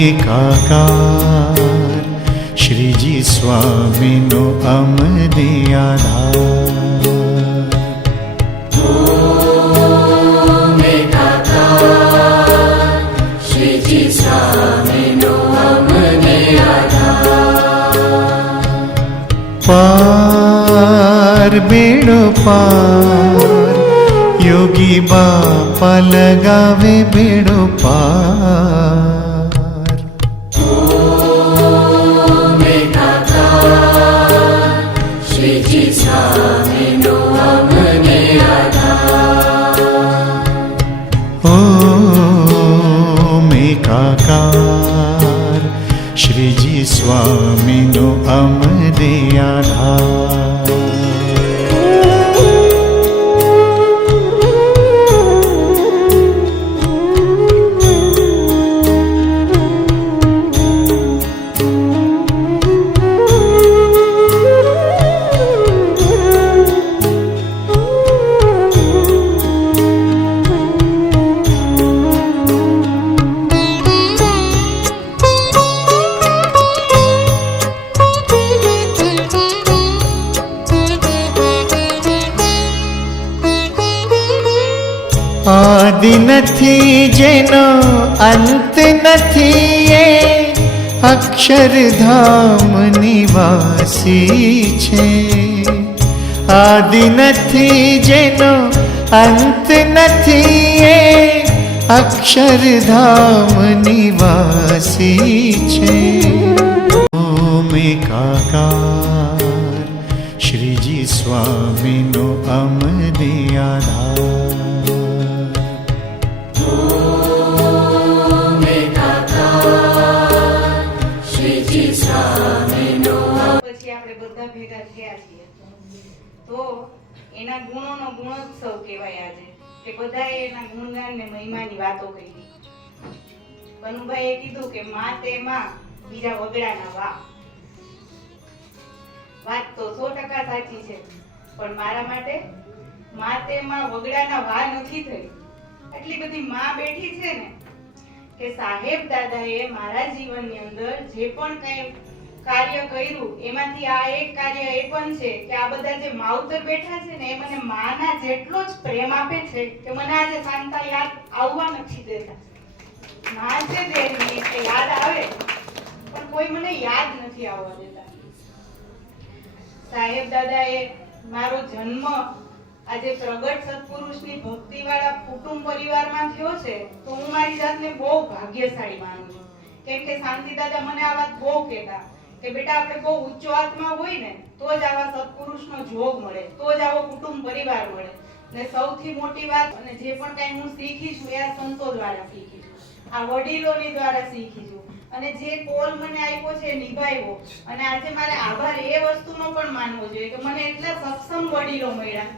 એકાકાર શ્રીજી સ્વામીનો અમને આધાર. ઓમ એકાકાર શ્રીજી સ્વામીનો અમને આધાર. પાર બેડો પાર યોગી બાપા લગાવે બેડો પાર. ઓમ એકાકાર શ્રીજી સ્વામીનો અમને આધાર. ઓમ એકાકાર શ્રીજી સ્વામીનો અમને આધાર. આદિ નથી જેનો અંત નથી એ અક્ષરધામ નિવાસી છે. આદિ નથી જેનો અંત નથી એ અક્ષરધામ નિવાસી છે. ઓમ એકાકાર શ્રીજી સ્વામીનો અમને આધાર. ઓમ એકાકાર શ્રીજી સ્વામીનો. પછી આપણે બધા ભેગા થયા છીએ તો એના ગુણોનો ગુણોત્સવ કહેવાય આજે, કે બધાએ એના ગુણગાન ને મહિમાની વાતો કરી. કનુભાઈએ કીધું કે માં તે માં બીજા વગડાના વા. વાત તો 100% સાચી છે, પણ મારા માટે માં તે માં વગડાના વા નથી થઈ. એટલી બધી માં બેઠી છે ને કે સાહેબ દાદાએ મારા જીવનની અંદર જે પણ કંઈ કાર્ય કર્યું એમાંથી આ એક કાર્ય એ પણ છે કે આ બધા જે માવતર બેઠા છે ને એ મને માના જેટલો જ પ્રેમ આપે છે કે મને આજે શાંતા યાદ આવવા નથી દેતા. માં છે દેવી એટલે યાદ આવે, પણ કોઈ મને યાદ નથી આવવા દેતા. સાહેબ દાદાએ મારો જન્મ આજે પ્રગટ સત્પુરુષની ભક્તિવાળા કુટુંબ પરિવારમાં થયો છે તો હું મારી જાતને બહુ ભાગ્યશાળી માનું છું. કેમ કે શાંતિ દાદા મને આ વાત બહુ કહેતા કે બેટા આપણે બહુ ઉચ્ચ આત્મા હોય ને તો જ આવા સત્પુરુષનો જોગ મળે, તો જ આવો કુટુંબ પરિવાર મળે. ને સૌથી મોટી વાત અને જે પણ કઈ હું શીખી છું એ આ સંતો દ્વારા શીખી છું, આ વડીલોની દ્વારા શીખી છું. અને જે કોલ મને આપ્યો છે નિભાવ્યો. અને આજે મારે આભાર એ વસ્તુનો પણ માનવો જોઈએ કે મને એટલા સક્ષમ વડીલો મળ્યા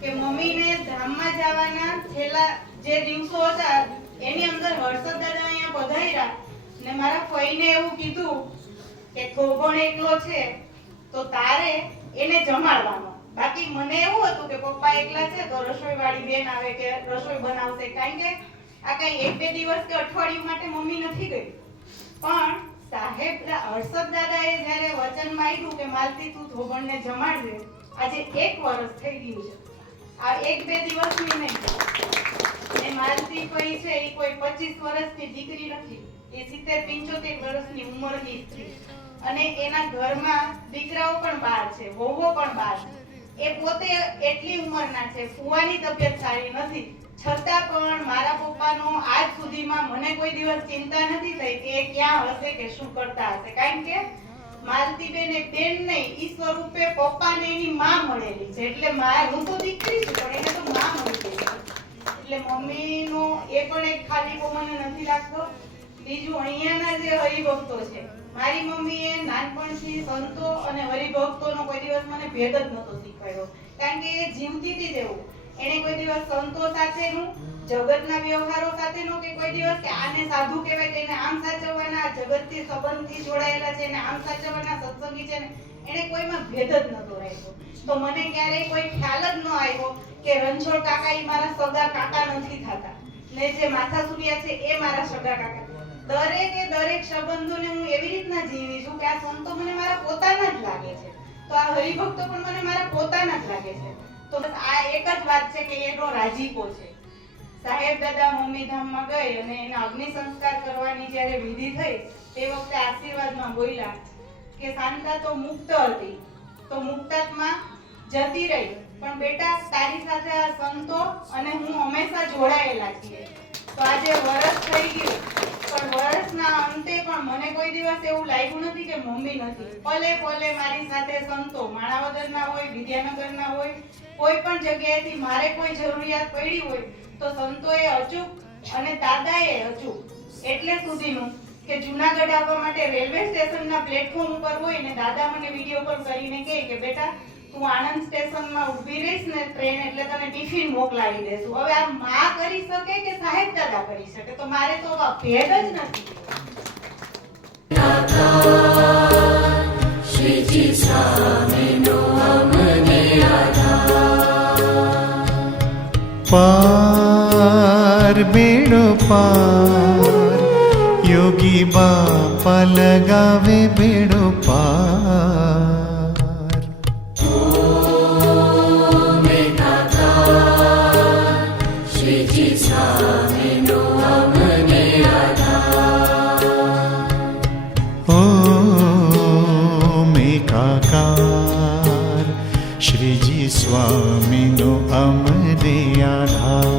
કે મમ્મીને ધામમાં જવાના છેલ્લા જે દિવસો હતા એની અંદર હર્ષદ દાદા અહીંયા પધાર્યા ને મારા ફઈને એવું કીધું કે થોભણ એકલો છે તો તારે એને જમાડવાનો. બાકી મને એવું હતું કે પપ્પા એકલા છે તો રસોઈવાળી બેન આવે કે રસોઈ બનાવશે, કારણ કે આ કઈ 1-2 દિવસ કે અઠવાડિયું માટે મમ્મી નથી ગઈ. પણ સાહેબ હર્ષદ દાદાએ જ્યારે વચન માંગ્યું કે માલતી તું થોભણને જમાડજે, આજે 1 વર્ષ થઈ ગયું છે. આ 1-2 દિવસની નહીં. એ માલતી કોઈ છે એ કોઈ 25 વર્ષની દીકરી નથી, એ 70-75 વર્ષની ઉંમરની સ્ત્રી. અને એના ઘરમાં દીકરાઓ પણ 12 છે, વહુઓ પણ 12 છે. એ પોતે એટલી ઉંમરના છે, ફુવાની તબિયત સારી નથી, છતાં પણ મારા પપ્પાનો આજ સુધીમાં મને કોઈ દિવસ ચિંતા નથી થઈ કે એ ક્યાં હશે કે શું કરતા હશે. કારણ કે માલતીબેન એ બેન નહીં, ઈ સ્વરૂપે પપ્પાને એની માં મળેલી છે. એટલે હું તો દીકરી છું પણ એને તો માં મળી ગઈ છે. એટલે મમ્મીનો એ પણ એક ખાલીપો મને નથી લાગતો. બીજું અહીંયાના જે હરિભક્તો છે, મારી મમ્મીએ નાનપણથી સંતો અને હરિભક્તોનો કોઈ દિવસ મને ભેદ જ નહોતો શીખવાડ્યો. કારણ કે એ જીવતી હતી જેવું. એને કોઈ દિવસ સંતો સાથેનું, જગતના વ્યવહારો સાથેનું કે કોઈ દિવસ કે આને સાધુ કહેવાય કે એને આમ સાચવવાના, જગતથી સંબંધથી જોડાયેલા છે એને આમ સાચવવાના, સત્સંગી છે ને, એને કોઈમાં ભેદ જ નહોતો રાખ્યો. તો મને ક્યારેય કોઈ ખ્યાલ જ ન આવ્યો કે રણછોડ કાકા એ મારા સગા કાકા નથી થતા ને જે માથા સુરિયા છે એ મારા સગા કાકા. દરેક સંબંધોને હું એવી રીતના જીવી છું કે આ સંતો મને મારા પોતાના જ લાગે છે, તો આ હરિભક્તો પણ મને મારા પોતાના જ લાગે છે. તો બસ આ એક જ વાત છે કે એનો રાજીપો છે. સાહેબ દાદા મમ્મી ધામમાં ગઈ અને એના અગ્નિ સંસ્કાર કરવાની જ્યારે વિધિ થઈ તે વખતે આશીર્વાદમાં બોલ્યા કે શાંતા તો મુક્ત હતી, તો મુક્તાત્મા જતી રહી, પણ બેટા તારી સાથે આ સંતો અને હું હંમેશા જોડાયેલા છીએ. તો આજે વરસ થઈ ગયું, પણ વરસના અંતે પણ મને કોઈ દિવસ એવું લાગ્યું નથી કે મમ્મી નથી. પલે પલે મારી સાથે સંતો માણાવદરના હોય, વિદ્યાનગરના હોય, કોઈ પણ જગ્યાએથી મારે કોઈ જરૂરિયાત પડી હોય તો સંતોએ અચૂક અને દાદાએ અચૂક એટલે સુધીનું કે જૂનાગઢ આવવા માટે રેલવે સ્ટેશનના પ્લેટફોર્મ ઉપર હોય ને દાદા મને વિડીયો કોલ કરીને કહે કે બેટા તું આણંદ સ્ટેશનમાં ઊભી રહીશ ને ટ્રેન એટલે તને ટિફિન મોકલાવી દેશું. હવે આ માં કરી શકે કે સાહેબ દાદા કરી શકે? તો મારે તો આ ભેદ જ નથી. શ્રીજી સ્વામીનો અમને આધાર. પાર બેડો પાર, યોગી બાપા લગાવે બેડો પાર. શ્રીજી સ્વામીનો અમને આધાર. ઓ મેઘાકાર, શ્રીજી સ્વામીનો અમને આધાર.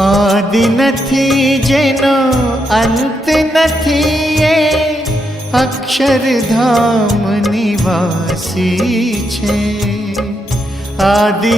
આદિ નથી જેનો અંત નથી, એ અક્ષરધામ નિવાસી છે. આદિ